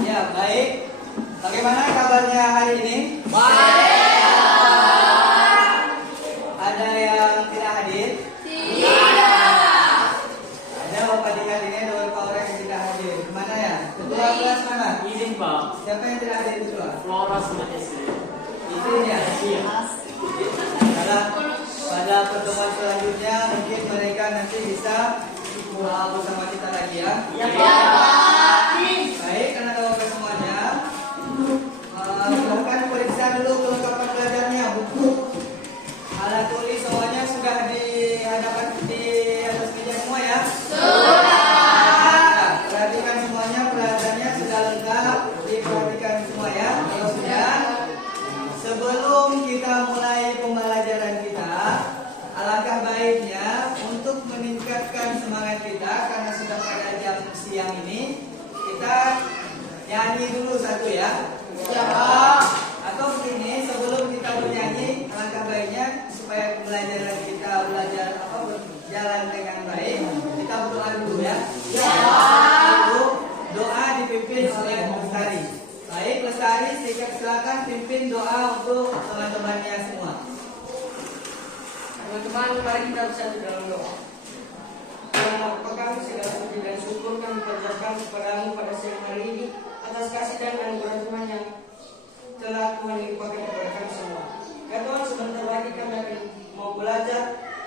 Ya, baik. Bagaimana kabarnya hari ini? Baik. Ada yang tidak hadir? Tidak. Ada Bapak tingkat ini ada beberapa orang yang tidak hadir. Kemana ya? Ketua kelas mana? Izin Pak, Siapa yang tidak hadir ketua? Flora sama Esri. Izin ya? Iya. Pada pertemuan selanjutnya mungkin mereka nanti bisa bersama kita lagi ya. Iya Pak. Baik, karena Bapak semuanya, silakan periksa dulu kelengkapan belajarnya, buku, alat tulis semuanya sudah di hadapan di atas meja semua ya. Sudah. Perhatikan semuanya, pelajarannya sudah lengkap, diperhatikan semua ya. Kalau sudah, sebelum kita mulai pembelajaran kita, alangkah baiknya untuk meningkatkan semangat kita karena sudah pada jam siang ini, kita nyanyi dulu satu ya. Siapa? Atau begini, sebelum kita bernyanyi, alangkah baiknya supaya pembelajaran kita berjalan dengan baik, kita berdoa dulu ya. Dulu, doa dipimpin oleh Lestari. Baik, Lestari, silakan pimpin doa untuk teman-temannya semua. Teman-teman, mari kita bersatu dalam doa. Tuhan Bapa kami, segala puji dan syukur kami panjatkan kepadamu pada siang hari ini atas kasih dan anugerah Tuhan yang telah Tuhan limpahkan kepada kami semua. Ya Tuhan, sebentar lagi kami akan mau belajar,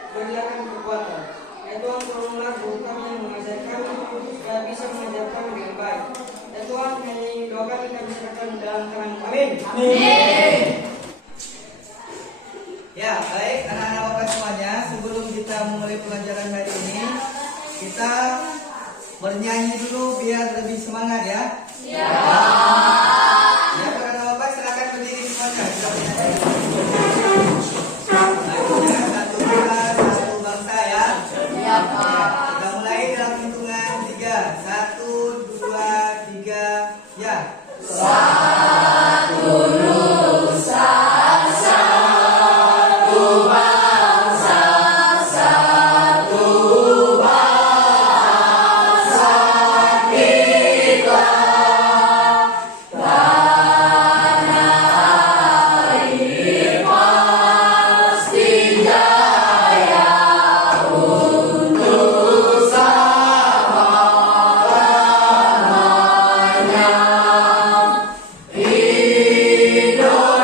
berilah kami kekuatan. Ya Tuhan, tolonglah guru kami yang mengajar kami supaya bisa mengajar kami dengan baik. Ya Tuhan, hanya doa kami serahkan dalam tangan. Amin. Amin. Ya, baik anak-anak Bapak semuanya, sebelum kita memulai pelajaran hari ini, kita bernyanyi dulu biar lebih semangat ya. Ya, anak-anak Bapak silakan berdiri semuanya. Kita bernyanyi. Lagunya satu kelas, satu bangsa ya. Iya, Pak. Kita mulai dalam hitungan 3. 1, 2, 3, ya. Satu nusa, satu bangsa, satu bahasa kita. Tanah air pasti jaya untuk selama-lamanya.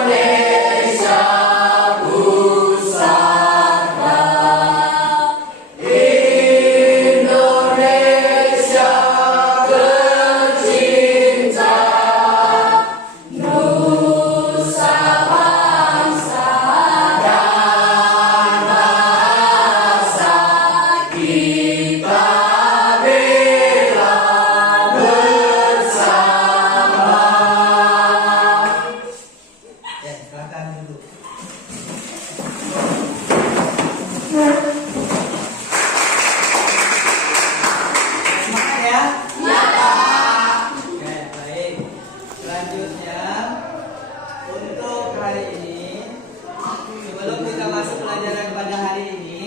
Indonesia pusaka, Indonesia tercinta, nusa bangsa dan bahasa kita bela bersama. Ya, silakan duduk. Semangat ya. Oke, baik. Selanjutnya untuk hari ini, sebelum kita masuk pelajaran pada hari ini,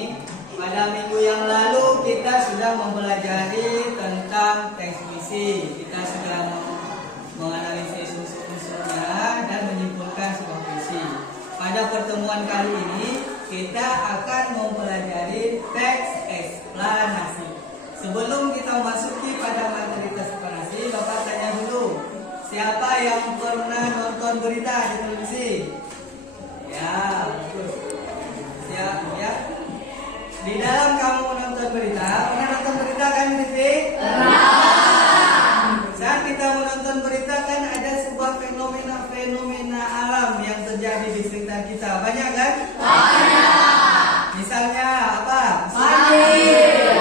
pada minggu yang lalu kita sudah mempelajari tentang teks puisi. Kita sudah menganalisis unsur-unsurnya dan menyimpulkan sebuah puisi. Pada pertemuan kali ini kita akan mempelajari teks eksplanasi. Sebelum kita masuki pada materi teks eksplanasi, Bapak tanya dulu, siapa yang pernah nonton berita di televisi? Ya, bagus. Siap, ya. Di dalam kamu menonton berita, pernah nonton berita kan di TV? Saat kita menonton berita kan ada sebuah fenomena alam yang terjadi di sekitar kita. Banyak kan? Banyak. Misalnya apa? Banjir,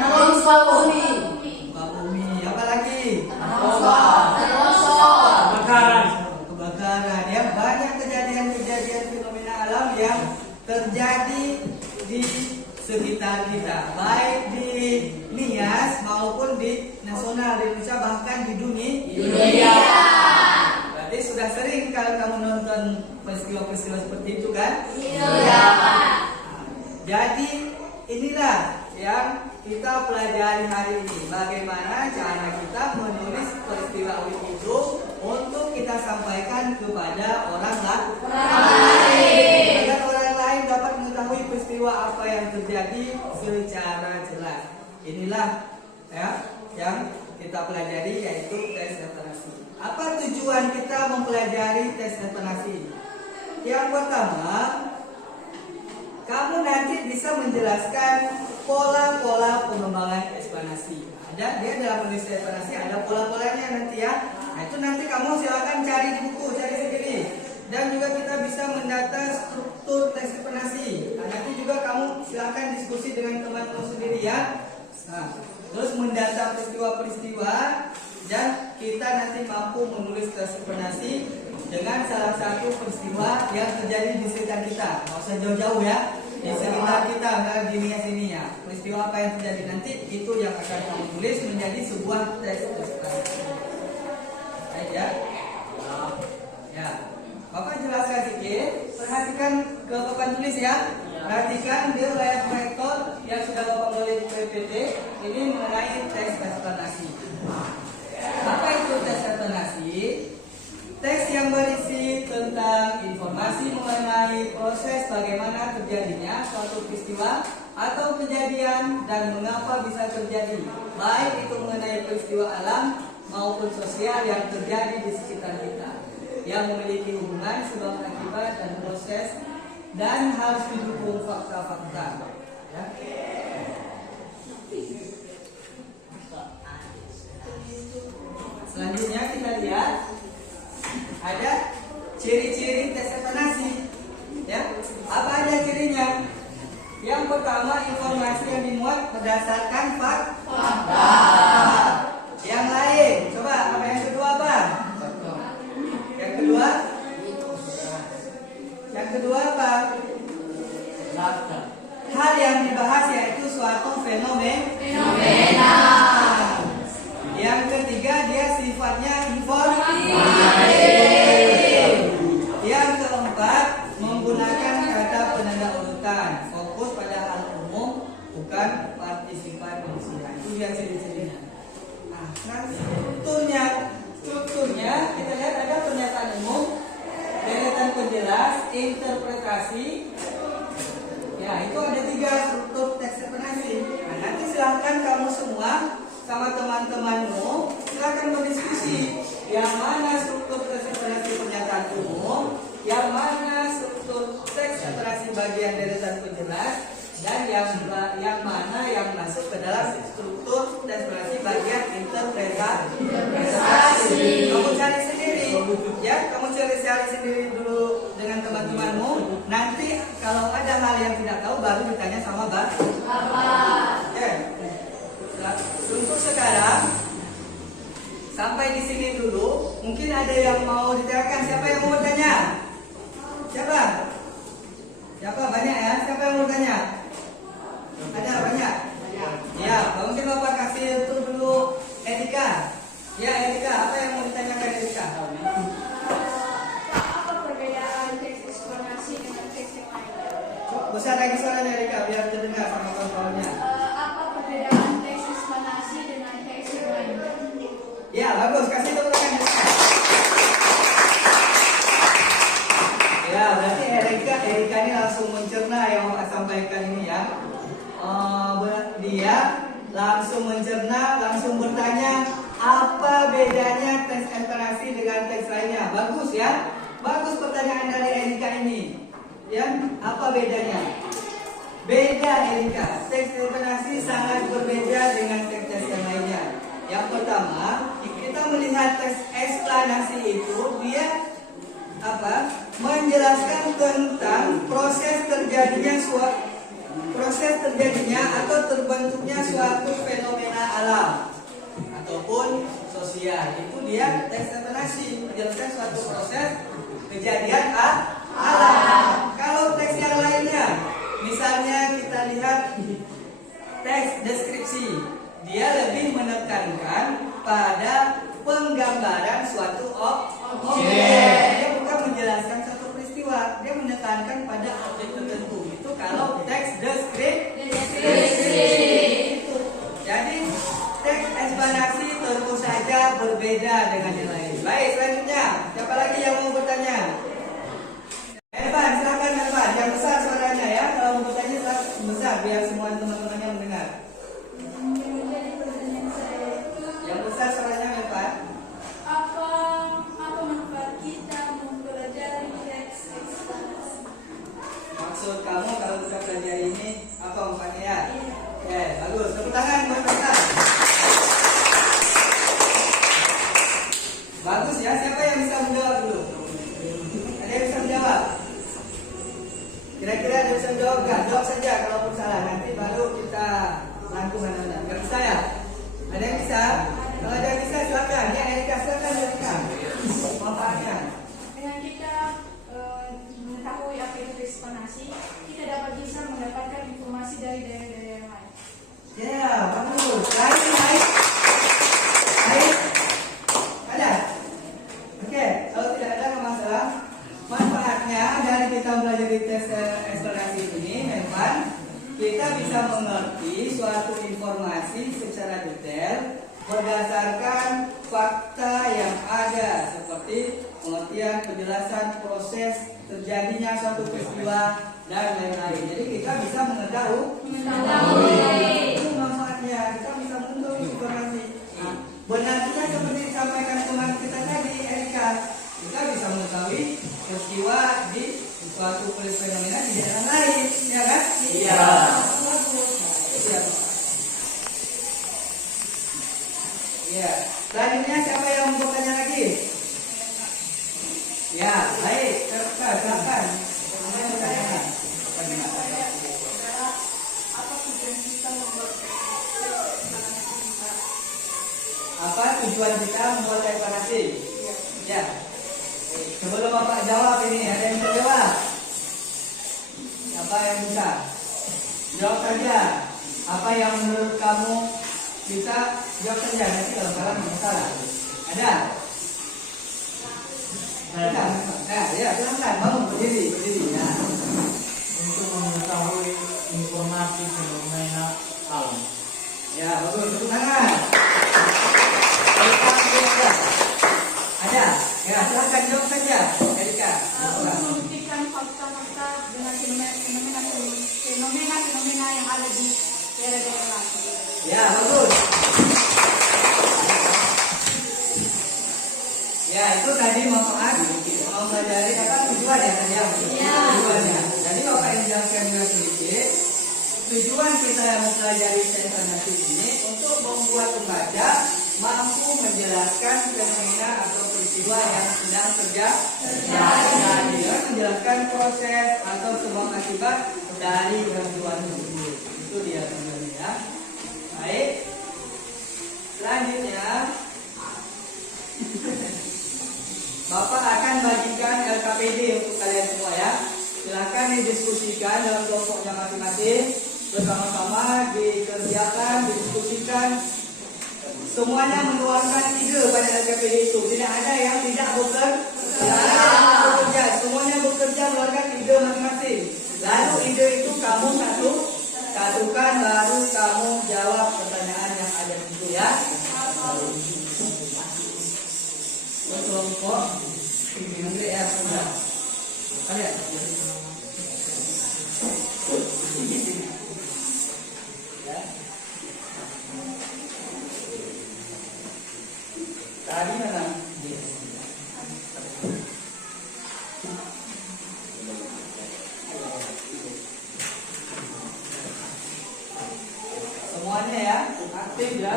gempa bumi, Gempa bumi. Apa lagi? longsor, Kebakaran. Kebakaran. Ya, banyak kejadian-kejadian fenomena alam yang terjadi di sekitar kita, baik di Nias maupun di nasional di Indonesia, bahkan di dunia. Berarti sudah sering kalau kamu nonton peristiwa-peristiwa seperti itu kan? iya. Jadi inilah yang kita pelajari hari ini, bagaimana cara kita menulis peristiwa peristiwa itu untuk kita sampaikan kepada orang lain. agar orang lain dapat mengetahui peristiwa apa yang terjadi secara jelas. Inilah ya yang kita pelajari, yaitu tes referensi. Apa tujuan kita mempelajari tes referensi? Yang pertama, kamu nanti bisa menjelaskan pola-pola pengembangan eksplanasi. Dia dalam menulis eksplanasi ada pola-polanya nanti ya. Nah, itu nanti kamu silakan cari di buku, cari sendiri. Dan juga kita bisa mendata struktur tes eksplanasi. Nah, nanti juga kamu silakan diskusi dengan teman-teman sendiri ya. Nah, terus mendata peristiwa-peristiwa, dan kita nanti mampu menulis tes eksplanasi dengan salah satu peristiwa yang terjadi di sekitar kita. Nggak usah jauh-jauh ya, di sekitar kita, nggak gini ya sini ya. Peristiwa apa yang terjadi nanti itu yang akan kamu tulis menjadi sebuah tes eksplanasi. Baik ya. Ya, Bapak jelaskan sedikit. Perhatikan ke papan tulis ya. Perhatikan di layar proyektor yang sudah Bapak boleh PPT. Ini mengenai tes eksplanasi. Apa itu tes eksplanasi? Teks yang berisi tentang informasi mengenai proses bagaimana terjadinya suatu peristiwa atau kejadian dan mengapa bisa terjadi, baik itu mengenai peristiwa alam maupun sosial yang terjadi di sekitar kita, yang memiliki hubungan sebab akibat dan proses dan harus didukung fakta-fakta. Ya. Selanjutnya kita lihat ada ciri-ciri tes eksplanasi. Ya, apa aja cirinya? Yang pertama, informasi yang dimuat berdasarkan fakta. Yang lain, coba apa yang kedua apa? Yang kedua apa? Hal yang dibahas yaitu suatu fenomena. Yang ketiga, dia sifatnya informatif. Yang keempat, menggunakan kata penanda urutan, fokus pada hal umum, bukan partisipan manusia. Itu dia ciri-cirinya. Nah, strukturnya kita lihat ada pernyataan umum, deretan penjelas, interpretasi. Ya, itu ada 3 struktur teks eksplanasi. Nah, nanti silahkan kamu semua sama teman-temanmu silakan berdiskusi yang mana struktur teks eksplanasi pernyataan umum, yang mana struktur teks eksplanasi bagian deretan penjelas, dan yang mana yang masuk ke dalam struktur teks eksplanasi bagian interpretasi. Kamu cari sendiri ya, kamu cari sendiri dulu dengan teman-temanmu. Nanti kalau ada hal yang tidak tahu baru ditanya sama Bapak. Untuk sekarang sampai di sini dulu. Mungkin ada yang mau ditanyakan. Siapa yang mau bertanya? Siapa? Banyak ya? Siapa yang mau bertanya? Ada banyak? Ya, mungkin Bapak kasih itu dulu Erika. Ya, Erika, apa yang mau ditanyakan Erika? Apa perbedaan teks eksplanasi dengan teks yang lainnya? Besar lagi suaranya Erika biar terdengar sama kawan-kawannya. Apa perbedaan teks eksplanasi dengan teks yang lainnya? Ya, bagus. Kasih tepuk tangan. Ya, berarti Erika ini langsung mencerna yang Bapak sampaikan ini ya. Dia langsung mencerna, langsung bertanya apa bedanya teks eksplanasi dengan teks lainnya. Bagus ya. Bagus pertanyaan dari Erika ini. Ya, apa bedanya? Beda Erika. Teks eksplanasi sangat berbeda dengan teks yang lainnya. Yang pertama, kita melihat teks eksplanasi itu dia menjelaskan tentang proses terjadinya atau terbentuknya suatu fenomena alam ataupun sosial. Itu dia teks eksplanasi, menjelaskan suatu proses kejadian alam. Kalau teks yang lainnya, misalnya kita lihat teks deskripsi, dia lebih menekankan pada penggambaran suatu objek. Dia bukan menjelaskan satu peristiwa, dia menekankan pada objek tertentu. Itu kalau teks deskripsi. Jadi teks eksplanasi tentu saja berbeda dengan yang lain. Baik, selanjutnya siapa lagi yang mau bertanya? Evan, silakan Evan. Yang besar suaranya ya. Kalau mau bertanya silakan besar biar semua teman-temannya mendengar. Menjadi pertanyaan saya, Yang besar suaranya Evan. apa manfaat kita mempelajari teks eksplanasi? Maksud kamu kalau kita pelajari ini apa manfaatnya ya? Oke, bagus. Tepuk tangan buat kita. Bagus ya. Siapa yang bisa menjawab dulu? Ada yang bisa menjawab? Kira-kira ada yang bisa menjawab nggak? Jawab saja kalau pun salah. Nanti baru kita rangkum mana-mana. Nggak bisa ya? Ada yang bisa? Kalau ada yang bisa silakan. Ya, Erika silakan Erika. Manfaatnya. Dengan kita mengetahui apa itu eksplanasi, kita dapat bisa mendapatkan informasi dari daerah-daerah yang lain. Ya, bagus. Lain, baik. Baik. Ada? Oke, kalau tidak ada nggak masalah. Manfaatnya dari kita belajar di tes eksplorasi ini, memang kita bisa mengerti suatu informasi secara detail berdasarkan fakta yang ada, seperti pengertian, penjelasan proses terjadinya suatu peristiwa dan lain-lain. Jadi kita bisa mengetahui itu manfaatnya. Kita bisa mengetahui informasi. Nah, benarnya seperti disampaikan teman kita tadi, Erika, kita bisa mengetahui peristiwa di suatu fenomena di daerah lain, ya kan? Iya. Iya. Ya, selanjutnya siapa yang mau bertanya lagi? Ya, baik, silakan. Saya bertanya. Apa tujuan kita membuat Apa tujuan kita membuat eksplorasi? Ya. Sebelum Bapak jawab ini, ada yang bisa jawab? Siapa yang bisa? Jawab saja. Apa yang menurut kamu bisa? Jawab saja. Nanti kalau salah masalah. Ada? Ada. Nah, ya, silakan. Bangun berdiri. Ya. Untuk mengetahui informasi fenomena alam. Ya, bagus. Tepuk tangan. Ada? Ya, silakan jawab saja, Erika. untuk membuktikan fakta-fakta dengan fenomena yang ada di daerah-daerah lain. Ya, bagus. Ya, itu tadi manfaat mau pelajari apa tujuan ya tadi ya? Iya. Tujuannya. Jadi Bapak yang jelaskan juga sedikit. Tujuan kita yang mempelajari eksplorasi ini untuk membuat pembaca mampu menjelaskan fenomena atau peristiwa yang sedang terjadi dan menjelaskan proses atau sebab akibat dari peristiwa tersebut. Itu dia teman-teman ya. Baik. Selanjutnya Bapak akan bagikan LKPD untuk kalian semua ya. Silakan didiskusikan dalam kelompoknya masing-masing. Bersama-sama dikerjakan, didiskusikan. Semuanya mengeluarkan ide pada LKPD itu. Tidak ada yang tidak bekerja. Semuanya bekerja mengeluarkan ide masing-masing. Lalu ide itu kamu satukan, baru kamu jawab pertanyaan yang ada di situ ya. Kelompok Andre ya sudah. Ada. Tadi mana? Semuanya ya, aktif ya.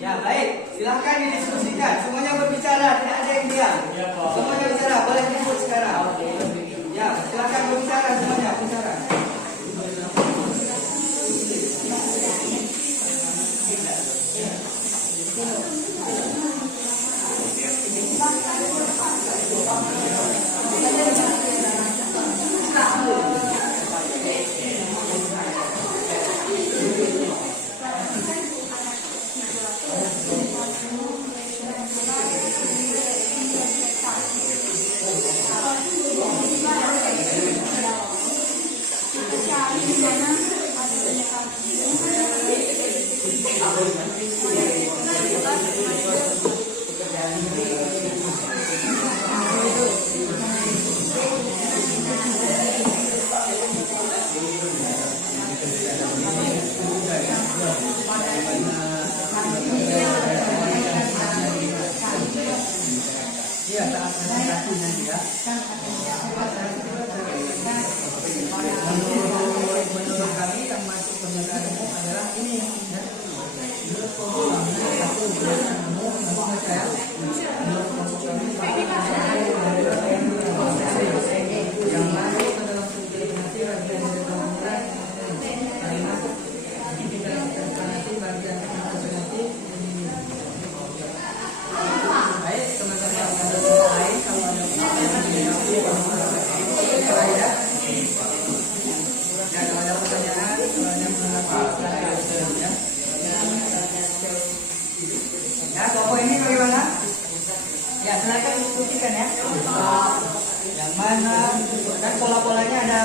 Ya baik, silahkan didiskusikan. Semuanya berbicara, tidak ada yang diam. Semuanya bicara, boleh disebut sekarang. kan akan dilakukan Menurut kami yang masuk penjagaan umum adalah ini ya. Menurut satu umum saya yang masuk ke dalam koordinasi bagian dari masuk koordinasi bagian koordinasi. Baik teman-teman yang lain kalau ada kalau ada pertanyaan, kalau ada pendapat, ya. Ya, toko ini bagaimana? Ya, silakan diskusikan ya. Yang mana? Dan pola-polanya ada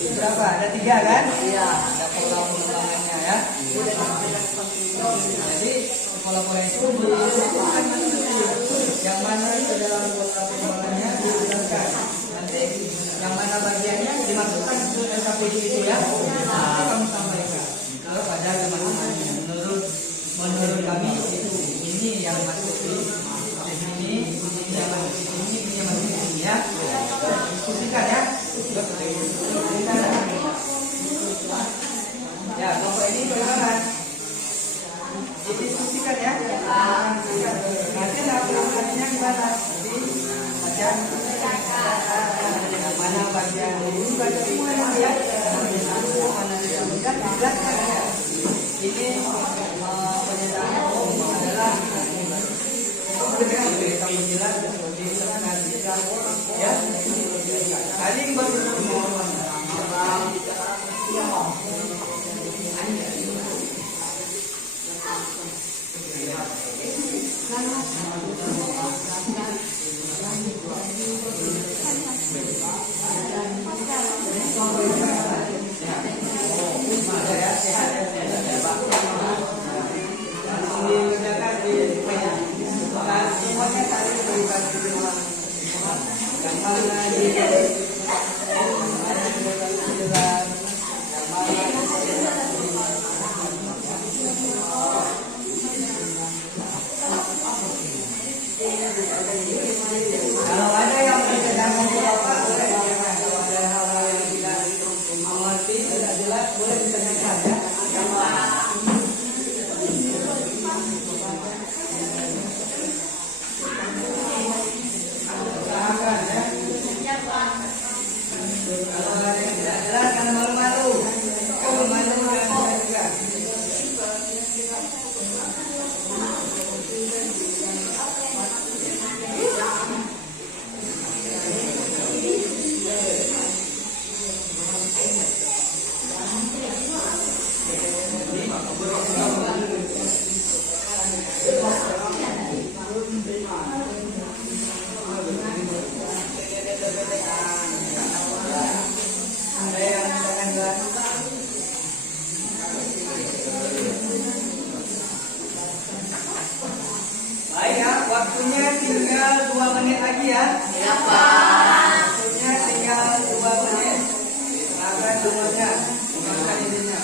berapa? Ada 3 kan? Iya. Ada pola-polanya ya. Jadi pola-pola itu disebutkan yang mana ke dalam pola-polanya dijelaskan. Nanti yang mana bagiannya dimasukkan ke SKPD itu ya. Nanti kami sampaikan kepada teman-teman. Menurut kami itu ini yang masuk di sini, ini yang masuk di sini, ini yang masuk di sini ya. Diskusikan ya. Diskusikan. Ya, pokok ini bagaimana? Didiskusikan ya. Nanti laporannya gimana? Jadi baca mana bagian ini baca semua ya. Mana yang dijelaskan ya. Ini pernyataan umum adalah kita menjelaskan seperti ya. Tadi baru kalau ada yang sedang apa boleh ditanyakan. Kalau ada hal-hal yang tidak mengerti, tidak jelas, boleh ditanyakan ya. Usahakan ya. Kalau ada yang tidak jelas, karena malu-malu. Malu-malu dan juga. Ada yang tangan gelas. Baik ya, waktunya tinggal 2 menit lagi ya. Iya Pak. Waktunya tinggal 2 menit. Silakan nomornya, silakan izinnya.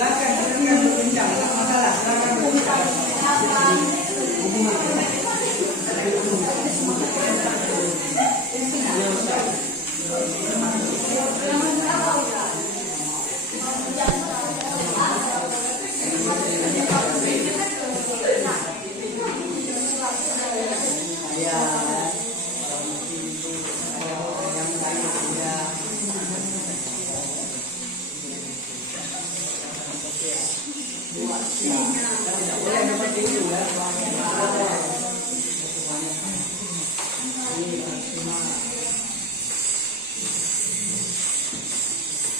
Silakan berbincang, tidak masalah. Silakan berbincang.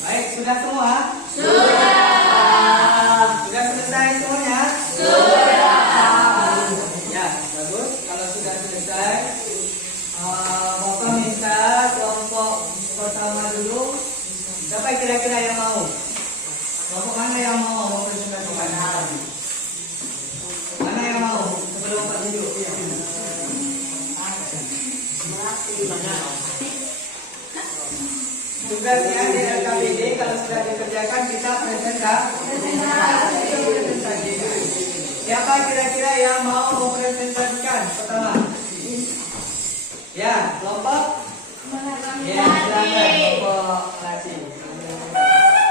Baik, sudah semua? Sudah. Sudah selesai semuanya? Sudah. Tugasnya di LKPD kalau sudah dikerjakan kita presentasikan. Siapa kira-kira yang mau mempresentasikan pertama? Ya, kelompok. Ya, silakan kelompok nasi.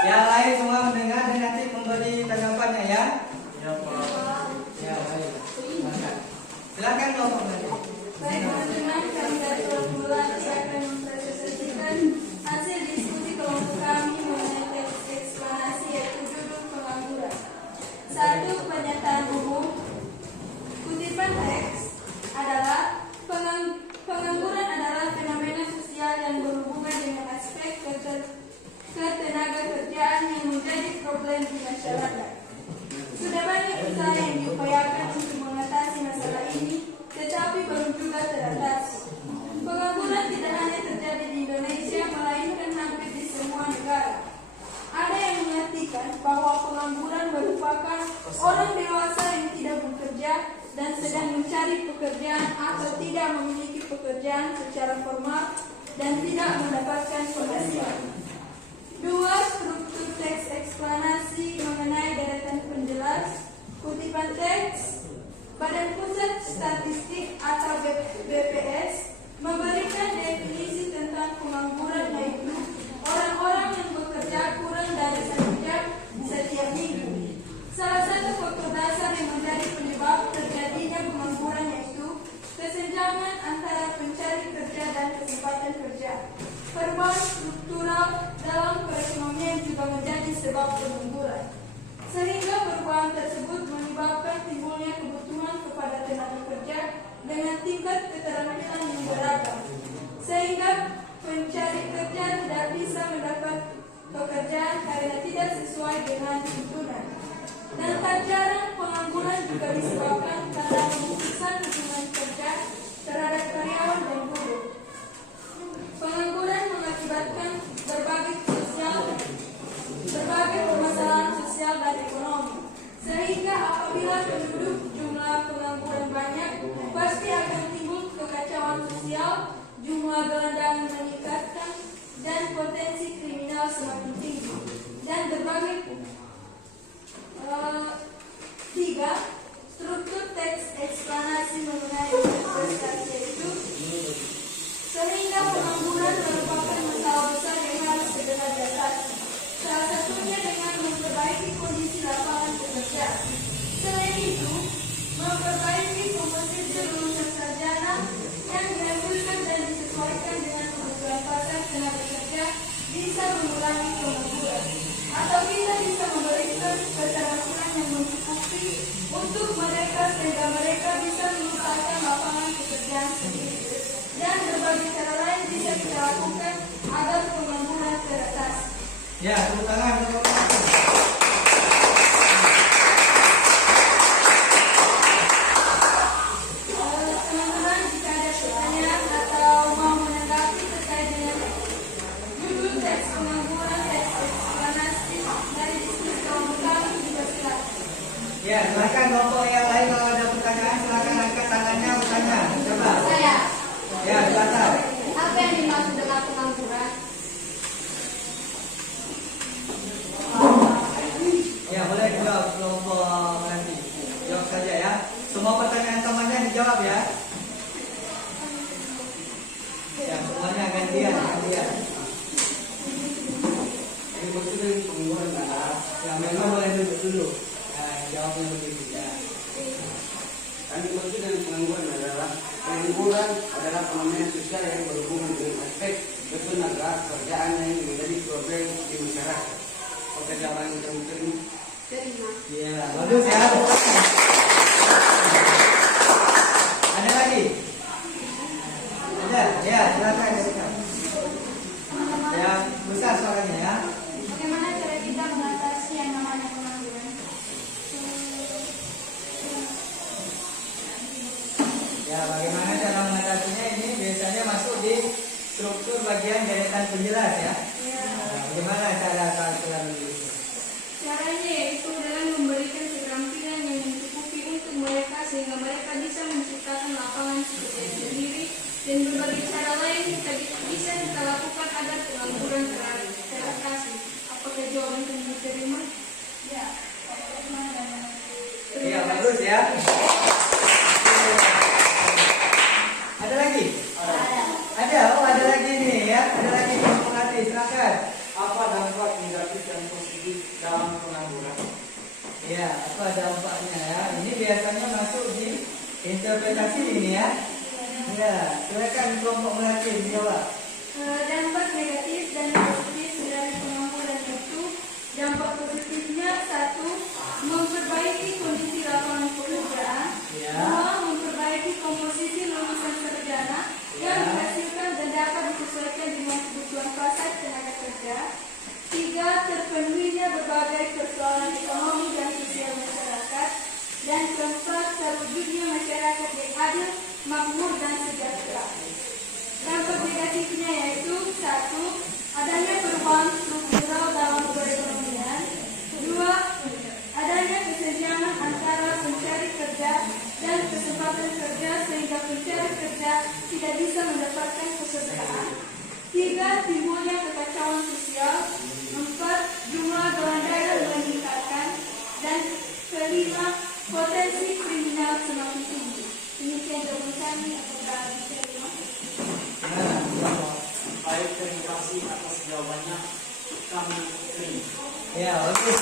Yang lain semua mendengar dan nanti memberi tanggapannya ya. Ya, Pak. Ya, baik. Silakan kelompok nasi. Baik teman-teman, kami dari Kelompok saya akan mempresentasikan hasil diskusi kelompok kami mengenai teks eksplanasi yaitu judul pengangguran. 1. Pernyataan umum. Kutipan teks adalah pengangguran adalah fenomena sosial yang berhubungan dengan aspek ketenaga kerjaan yang menjadi problem di masyarakat. Sudah banyak usaha yang diupayakan untuk mengatasi masalah ini, tetapi belum juga teratasi. Pengangguran tidak hanya terjadi di Indonesia, melainkan hampir di semua negara. Ada yang mengartikan bahwa pengangguran merupakan orang dewasa yang tidak bekerja dan sedang mencari pekerjaan atau tidak memiliki pekerjaan secara formal dan tidak mendapatkan penghasilan. 2. Struktur teks eksplanasi mengenai deretan penjelas. Kutipan teks. Badan Pusat Statistik atau BPS memberikan definisi tentang pengangguran yaitu orang-orang yang bekerja kurang dari 1 jam setiap minggu. Salah satu faktor dasar yang menjadi penyebab terjadinya pengangguran yaitu kesenjangan antara pencari kerja dan kesempatan kerja. Perubahan struktural dalam perekonomian juga menjadi sebab pengangguran. Sehingga perubahan tersebut menyebabkan timbulnya kebutuhan kepada tenaga kerja dengan tingkat keterampilan yang beragam. Sehingga pencari kerja tidak bisa mendapat pekerjaan karena tidak sesuai dengan tuntutan. Dan tak jarang pengangguran juga disebabkan karena pemutusan hubungan kerja terhadap karyawan dan buruh. Pengangguran mengakibatkan berbagai permasalahan sosial dan ekonomi. Sehingga apabila penduduk jumlah pengangguran banyak, pasti akan timbul kekacauan sosial, jumlah gelandangan meningkatkan, dan potensi kriminal semakin tinggi. Dan berbagai 3. Struktur teks eksplanasi mengenai prestasi yaitu sehingga pengangguran merupakan masalah besar yang harus segera diatasi. Salah satunya dengan memperbaiki kondisi lapangan pekerjaan. Selain itu, memperbaiki komposisi lulusan sarjana yang dihasilkan dan disesuaikan dengan kebutuhan pasar tenaga kerja bisa mengurangi pengangguran. Atau kita bisa memberikan keterampilan yang mencukupi untuk mereka sehingga mereka bisa menciptakan lapangan pekerjaan sendiri. Dan berbagai cara lain bisa kita lakukan agar pengangguran teratasi. Ya, tepuk tangan. Teman-teman, jika ada pertanyaan atau mau menanggapi terkait dengan judul teks pengangguran teks eksplanasi dari diskusi kelompok kami juga silakan. Ya, silakan kelompok yang lain kalau ada pertanyaan silakan angkat tangannya bertanya. Coba. Saya, Ya, silakan. apa yang dimaksud dengan pengangguran? Ya, boleh jawab kelompok nanti. Jawab saja ya. Semua pertanyaan temannya dijawab ya. Ya, semuanya gantian. Ini maksudnya pengangguran adalah Ya, memang boleh duduk dulu. Nah, jawabnya begitu ya. Kami maksud dari pengangguran adalah fenomena sosial yang berhubungan dengan aspek ketenaga kerjaan yang menjadi problem di masyarakat. Pekerjaan yang terima. Ya, bagus ya. Ada lagi? Ada? Ya, silakan. Ya, besar suaranya ya. Bagaimana cara kita mengatasi yang namanya pengangguran? Ya, bagaimana cara mengatasinya ini biasanya masuk di struktur bagian deretan penjelas ya. Nah, bagaimana cara kalian itu? Caranya yaitu dengan memberikan keterampilan yang mencukupi untuk mereka sehingga mereka bisa menciptakan lapangan pekerjaan sendiri dan berbagai cara lain interpretasi ini ya. Ya, silakan kelompok melati dijawab. Dampak negatif dan positif dari pengangguran itu. Dampak positifnya satu, memperbaiki kondisi lapangan pekerjaan. Ya. Dua, memperbaiki komposisi lulusan sarjana yang dihasilkan dan dapat disesuaikan dengan kebutuhan pasar tenaga kerja. Tiga, terpenuhinya berbagai persoalan ekonomi dan sosial masyarakat. Dan keempat, terwujudnya masyarakat yang adil, makmur dan sejahtera. Dampak negatifnya yaitu satu, adanya perubahan struktural dalam perekonomian. Dua, adanya kesenjangan antara pencari kerja dan kesempatan kerja sehingga pencari kerja tidak bisa mendapatkan pekerjaan. Tiga, timbulnya kekacauan sosial. Empat, jumlah gelandangan meningkatkan. Dan kelima, potensi kriminal semakin tinggi. Demikian jawaban kami. Apakah bisa Baik, terima kasih atas jawabannya. Kami terima. Ya, oke.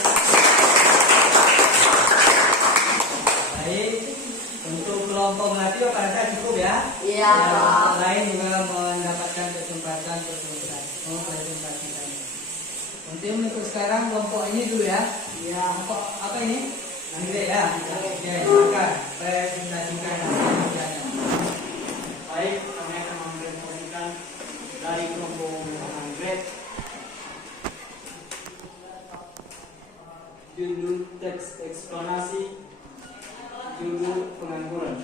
Baik, untuk kelompok melati apa rasa cukup ya? Iya. Yang lain juga mendapatkan kesempatan untuk presentasikan. Untuk sekarang kelompok ini dulu ya. Iya. Kelompok apa ini? Nanti ya. Oke, silakan presentasikan hasilnya. Baik, kami akan mempresentasikan dari kelompok anggrek. Judul teks eksplanasi, judul pengangguran.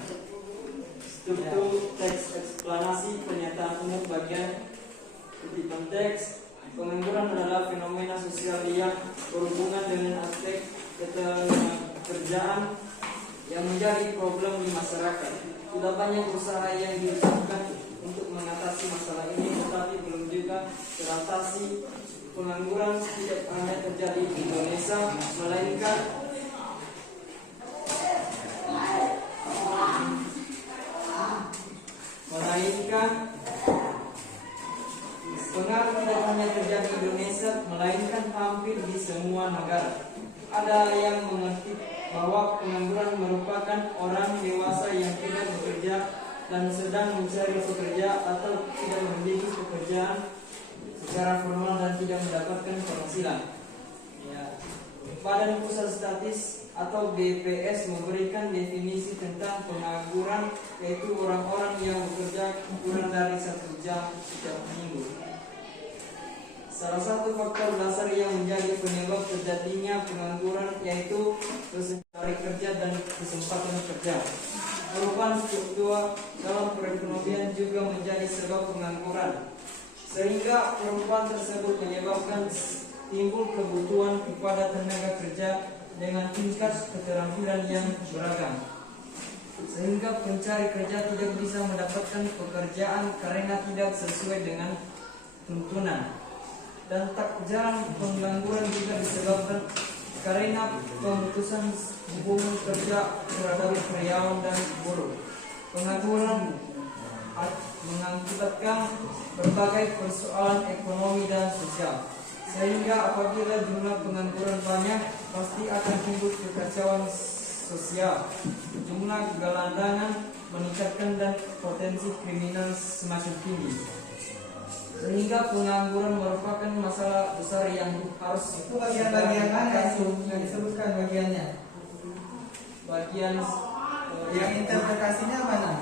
Struktur teks eksplanasi, pernyataan umum bagian kutipan teks. Pengangguran adalah fenomena sosial yang berhubungan dengan aspek ketenagakerjaan yang menjadi problem di masyarakat. Sudah banyak usaha yang dilakukan untuk mengatasi masalah ini, tetapi belum juga teratasi. Pengangguran tidak hanya terjadi di Indonesia, melainkan pengaruh tidak hanya terjadi di Indonesia, melainkan hampir di semua negara. Ada yang mengerti bahwa pengangguran merupakan orang dewasa yang tidak bekerja dan sedang mencari pekerja atau tidak memiliki pekerjaan secara formal dan tidak mendapatkan penghasilan. Ya. Badan Pusat Statistik atau BPS memberikan definisi tentang pengangguran, yaitu orang-orang yang bekerja kurang dari 1 jam setiap minggu. Salah satu faktor dasar yang menjadi penyebab terjadinya pengangguran yaitu kesulitan kerja dan kesempatan kerja. Perubahan struktur dalam perekonomian juga menjadi sebab pengangguran, sehingga perubahan tersebut menyebabkan timbul kebutuhan kepada tenaga kerja dengan tingkat keterampilan yang beragam, sehingga pencari kerja tidak bisa mendapatkan pekerjaan karena tidak sesuai dengan tuntunan. Dan tak jarang pengangguran juga disebabkan karena pemutusan hubungan kerja terhadap karyawan dan buruh. Pengangguran mengakibatkan berbagai persoalan ekonomi dan sosial, sehingga apabila jumlah pengangguran banyak, pasti akan timbul kekacauan sosial, jumlah gelandangan meningkatkan dan potensi kriminal semakin tinggi. Sehingga pengangguran merupakan masalah besar yang harus Itu bagian-bagian mana itu yang disebutkan bagiannya? bagian Yang interpretasinya mana?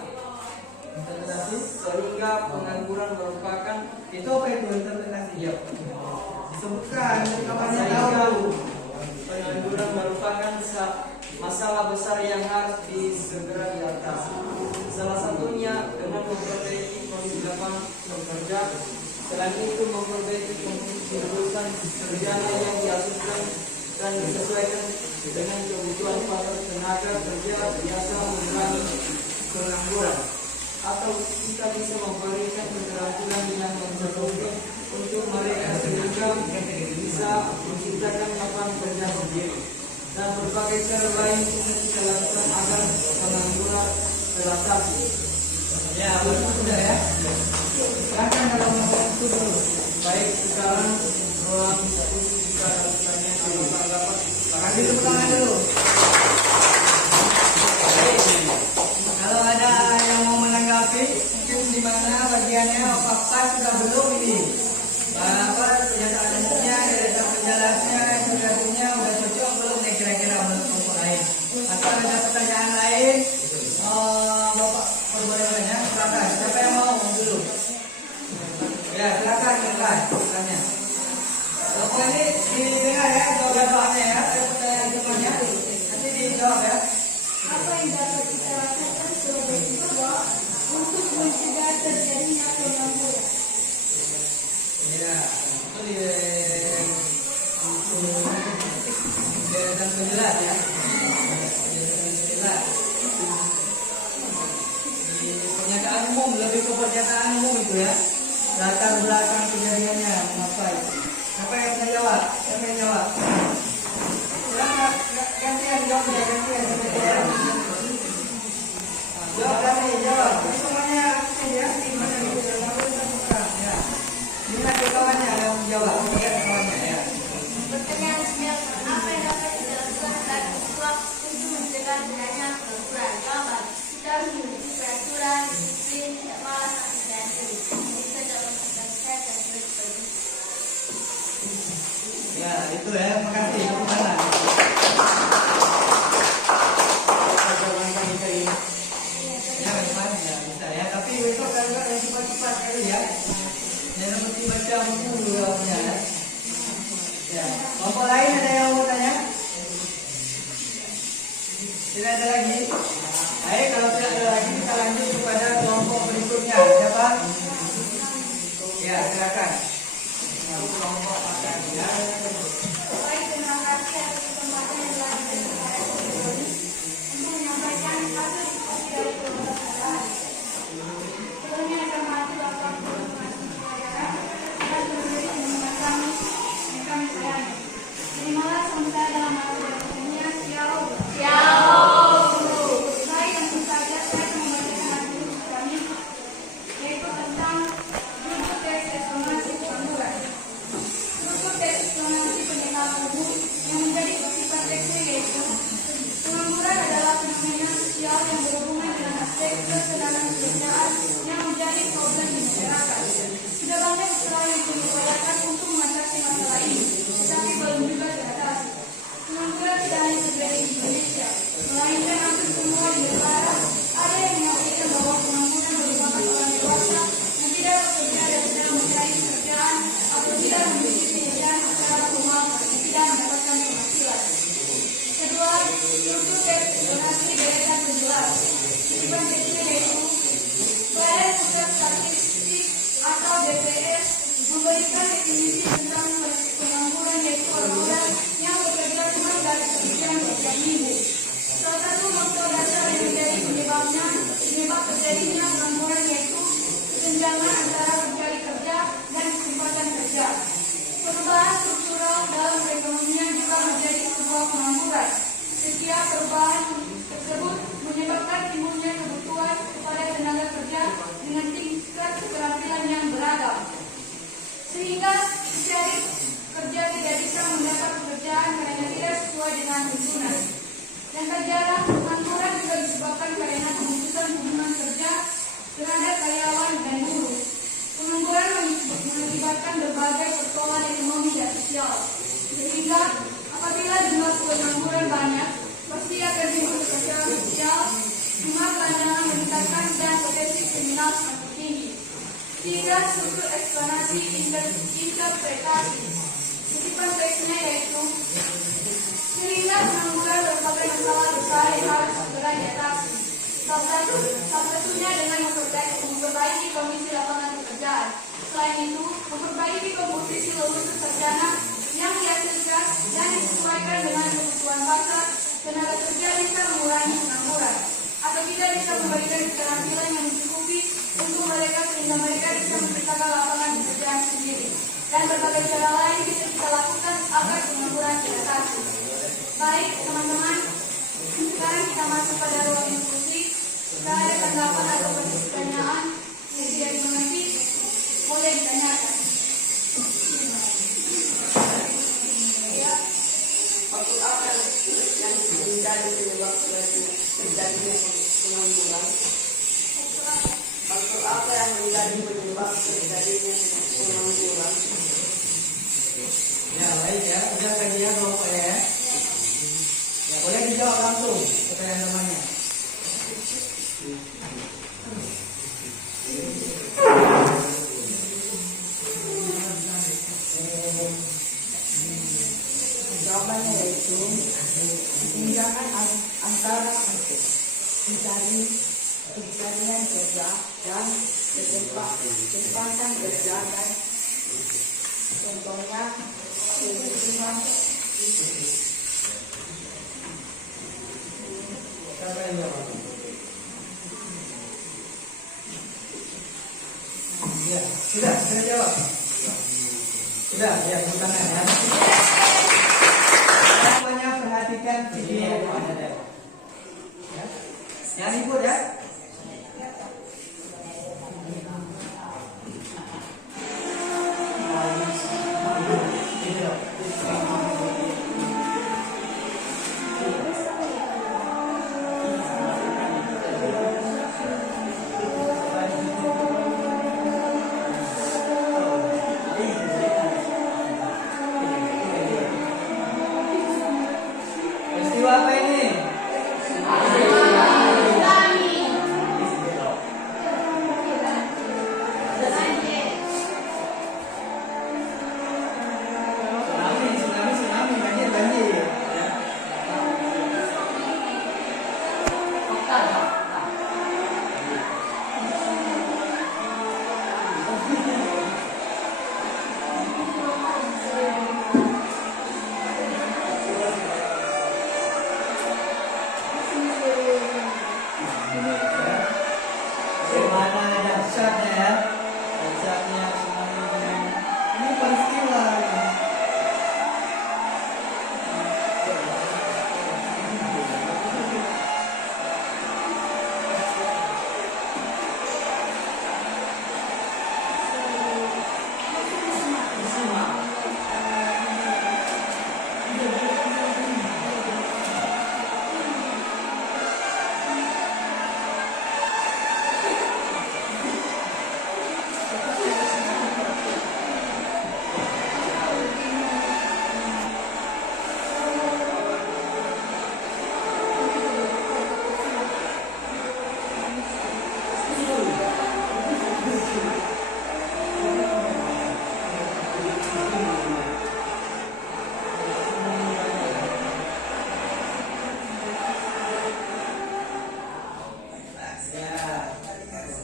Interpretasi? sehingga pengangguran merupakan Itu apa itu interpretasi? ya, Disebutkan, namanya sehingga tahu. pengangguran merupakan masalah besar yang harus segera diatasi. Salah satunya dengan memperbaiki kondisi lapangan kerja. Selain itu memperbaiki kondisi lulusan sarjana yang dihasilkan dan disesuaikan dengan kebutuhan pasar tenaga kerja biasa mengurangi pengangguran. Atau kita bisa memberikan keterampilan yang mencukupi untuk mereka sehingga bisa menciptakan lapangan kerja sendiri. Dan berbagai cara lain kita lakukan agar pengangguran teratasi. Ya, betul sudah ya. Silakan kalau mau itu dulu. Baik, sekarang ruang diskusi kita tanya kalau tanggapan. Kasih tepuk tangan dulu. Kalau terjadinya pengangguran. Ya, itu di deretan penjelas ya. Deretan penjelas. Di pernyataan umum, lebih ke pernyataan umum itu ya. Latar belakang kejadiannya mengapa itu. Siapa yang bisa jawab? Siapa yang jawab? Silakan gantian jawabnya, gantian sampai jawab. Jawab tadi, jawab. Ini semuanya aktif ya. Di mana bisa sampai satu orang ya. Ini lagi kawannya yang menjawab. Lihat kawannya ya. Pertanyaan 9. Apa yang dapat dilakukan saat siswa untuk mencegah terjadinya pengangguran? Jawaban. Kita harus memiliki peraturan, disiplin, tidak malas, dan bisa dalam saya dan sebagainya. Ya, itu ya. Makasih. Tepuk tangan. Ya, memang ya bisa ya. Tapi besok kalau yang cepat-cepat kali ya. Jangan mesti baca buku jawabnya ya. Ya. Kelompok lain ada yang mau tanya? Tidak ada lagi? Baik, kalau tidak ada lagi kita lanjut kepada kelompok berikutnya. Siapa? Ya, silakan. Kelompok makan ya. Baik, terima kasih atas kesempatan yang telah diberikan kepada saya untuk menyampaikan hasil diskusi dari kelompok saya. Sebelumnya saya mengacu laporan masing-masing pelajaran dan menjadi teman kami yang kami sayangi. Terimalah salam saya dalam hal berikutnya. Baik, tentu saja saya akan membacakan hasil diskusi kami, yaitu tentang judul tes eksplorasi pengangguran. Struktur tes eksplorasi pendidikan umum yang menjadi bersifat teknis yaitu pengangguran adalah fenomena sosial yang berhubungan dengan aspek ketenaga kerjaan yang menjadi problem di masyarakat. Sudah banyak usaha yang diupayakan untuk mengatasi masalah ini, tetapi belum juga teratasi. Pengangguran tidak hanya terjadi di Indonesia, melainkan hampir semua di negara. Ada yang menyampaikan bahwa pengangguran merupakan orang dewasa yang tidak bekerja dan sedang mencari pekerjaan atau tidak memiliki pekerjaan secara formal dan tidak mendapatkan penghasilan. Kedua, struktur tes eksplorasi deretan penjelas. Sifat tesnya yaitu Badan Pusat Statistik atau BPS memberikan definisi tentang pengangguran yaitu orang-orang yang bekerja cuma dari pekerjaan setiap minggu. Salah satu faktor dasar yang menjadi penyebab terjadinya pengangguran yaitu kesenjangan antara pencari kerja dan kesempatan kerja. Perubahan struktural dalam perekonomian juga menjadi sebuah pengangguran. Setiap perubahan tersebut menyebabkan timbulnya kebutuhan kepada tenaga kerja dengan tingkat keterampilan yang beragam, sehingga pencari kerja tidak bisa mendapat pekerjaan karena tidak sesuai dengan tuntunan. Yang terjarang, pengangguran juga disebabkan karena pemutusan hubungan kerja terhadap karyawan dan buruh. Pengangguran mengakibatkan berbagai persoalan ekonomi dan sosial, sehingga apabila jumlah pengangguran banyak, pasti akan timbul kekacauan sosial, jumlah kelanjangan meningkatkan dan potensi kriminal semakin tinggi. Tiga, struktur eksplanasi interpretasi. Kutipan teksnya yaitu sehingga pengangguran merupakan masalah besar yang harus segera diatasi. Salah satunya dengan memperbaiki kondisi lapangan pekerjaan. Selain itu, memperbaiki komposisi lulusan sarjana yang dihasilkan dan disesuaikan dengan kebutuhan pasar tenaga kerja bisa mengurangi pengangguran atau tidak bisa memberikan keterampilan yang mencukupi untuk mereka sehingga mereka bisa menciptakan lapangan pekerjaan sendiri. Dan berbagai cara lain bisa kita lakukan agar pengangguran diatasi. Baik teman-teman, sekarang kita masuk pada ruang diskusi. Jika ada tanggapan atau pertanyaan yang tidak dimengerti, boleh ditanyakan. Ya. Faktor apa yang menjadi penyebab terjadinya pengangguran? Faktor apa yang menjadi penyebab terjadinya pengangguran? Ya, baik ya. Udah tadi ya kelompok ya. Ya, boleh dijawab langsung pertanyaan temannya. Jawabannya yaitu kesenjangan antara pencarian kerja dan kesempatan kerja dan contohnya kehidupan Ya, sudah jawab. Sudah, ya, bukan ya. Semuanya perhatikan video Anda. Ya. Jangan ikut ya. Peristiwa apa ini? Tsunami, banjir. Bagaimana dahsyatnya ya? Dahsyatnya tsunami. Ini peristiwa.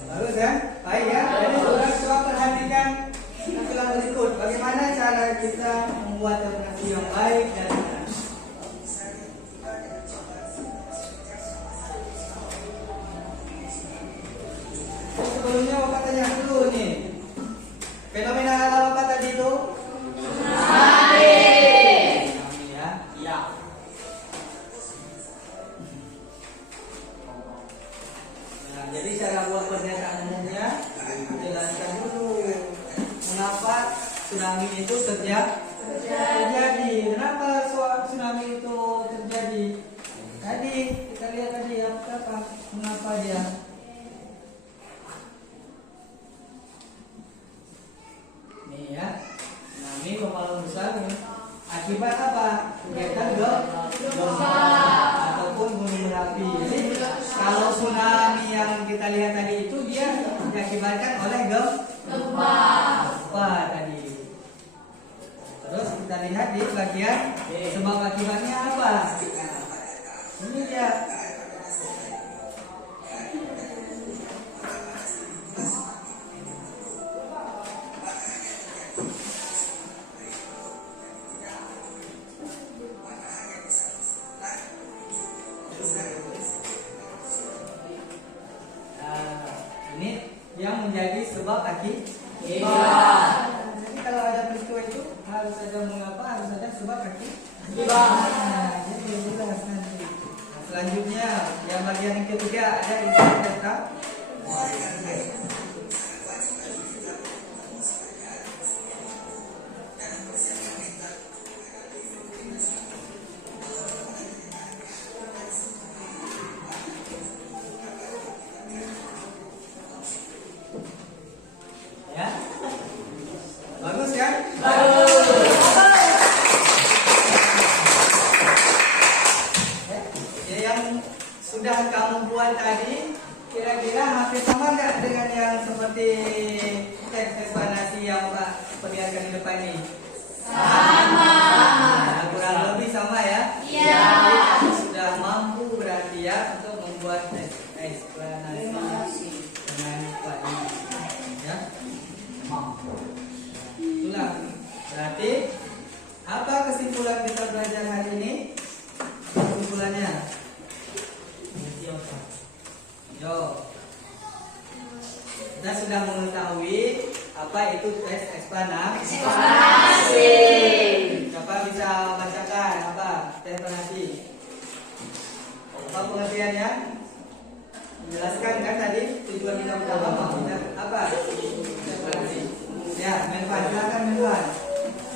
Bagus ya, baik ya. Jadi saudara coba perhatikan tampilan berikut. Bagaimana cara kita membuat aplikasi yang baik dan benar. Sebelumnya Bapak tanya dulu nih, fenomena alam apa tadi itu? Tsunami ya. Iya. Nah, jadi cara buat pernyataan umumnya jelaskan dulu mengapa tsunami itu terjadi. Kenapa tsunami itu terjadi? Tadi kita lihat tadi apa? Mengapa dia? Nih ya, tsunami kepala besar nih. Akibat apa? Kegiatan gempa ataupun gunung berapi. Jadi kalau tsunami yang kita lihat tadi itu dia diakibatkan oleh gempa tadi. Terus kita lihat di bagian sebab akibatnya apa? Ini dia. Ini yang menjadi sebab akibat. Jadi kalau ada peristiwa itu harus ada mengapa, harus ada sebab akibat. Jadi jelas nanti. Nah, selanjutnya yang bagian yang ketiga ada isu data. Ya, bagus kan? Ya, yang sudah kamu buat tadi kira-kira hampir sama nggak dengan Yo. Kita sudah mengetahui apa itu tes eksplanasi. Siapa bisa bacakan apa tes eksplanasi? Apa pengertiannya? Menjelaskan kan tadi tujuan kita pertama apa? Eksplanasi. Ya, Menvan, silakan Menvan.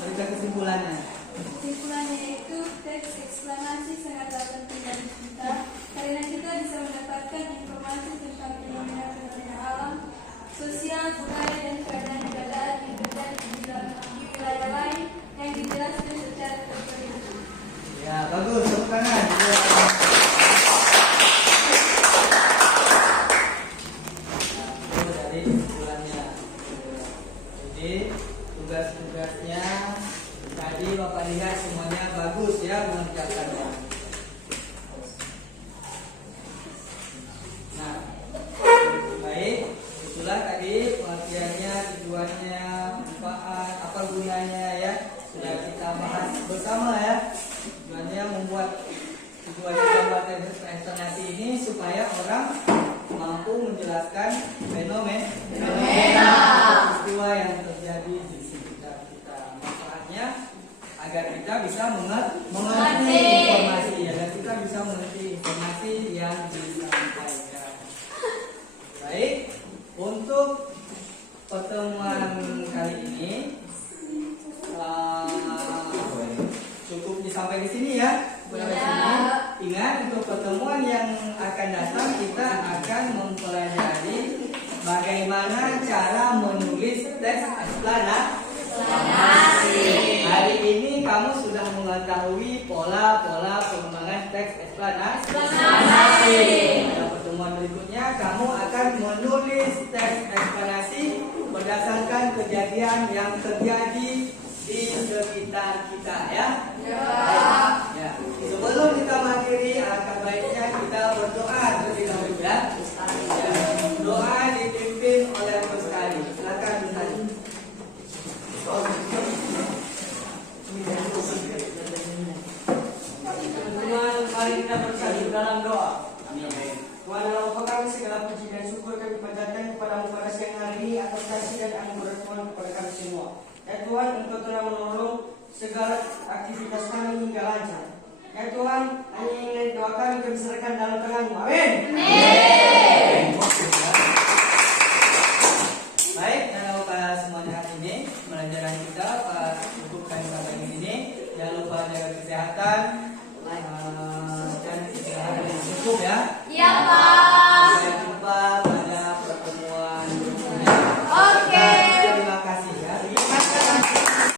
Berikan kesimpulannya. Kesimpulannya itu teks eksplanasi sangatlah penting bagi kita karena kita bisa mendapatkan informasi tentang fenomena-fenomena alam, sosial, budaya, dan keadaan keadaan di wilayah lain yang dijelaskan secara terperinci. Ya, bagus. Tepuk tangan. Itu dari kesimpulannya. Jadi tugas-tugasnya tadi Bapak lihat semuanya bagus ya mengerjakannya. Nah, baik, itulah tadi pengertiannya, tujuannya, manfaat, apa gunanya ya. Sudah kita bahas bersama ya. Tujuannya tujuan kita buat eksplanasi ini supaya orang mampu menjelaskan fenomena peristiwa yang terjadi di sekitar kita. Manfaatnya agar kita bisa mengerti informasi, agar kita bisa mengerti informasi yang disampaikan. Baik, untuk pertemuan kali ini cukup sampai di sini ya. Sampai sini. Ingat, untuk pertemuan yang akan datang kita akan mempelajari bagaimana cara menulis teks eksplanasi. Hari ini kamu sudah mengetahui pola-pola pengembangan teks eksplanasi. Pada pertemuan berikutnya kamu akan menulis teks eksplanasi berdasarkan kejadian yang terjadi di sekitar kita ya. Ya. Sebelum kita mengakhiri, akan baiknya kita berdoa terlebih dahulu ya. Doa dipimpin oleh Ustaz. Silakan Ustaz. Teman-teman, mari kita bersatu dalam doa. Tuhan Allah Bapa kami, segala puji dan syukur kami panjatkan kepadamu pada siang hari ini atas kasih dan anugerah Tuhan kepada kami semua. Ya Tuhan, Engkau telah menolong segala aktivitas kami hingga lancar. Ya Tuhan, hanya ingin doa kami serahkan dalam tangan-Mu. Amin. Baik, kalau pada semuanya hari ini pelajaran kita cukupkan sampai ini. Jangan lupa jaga kesehatan,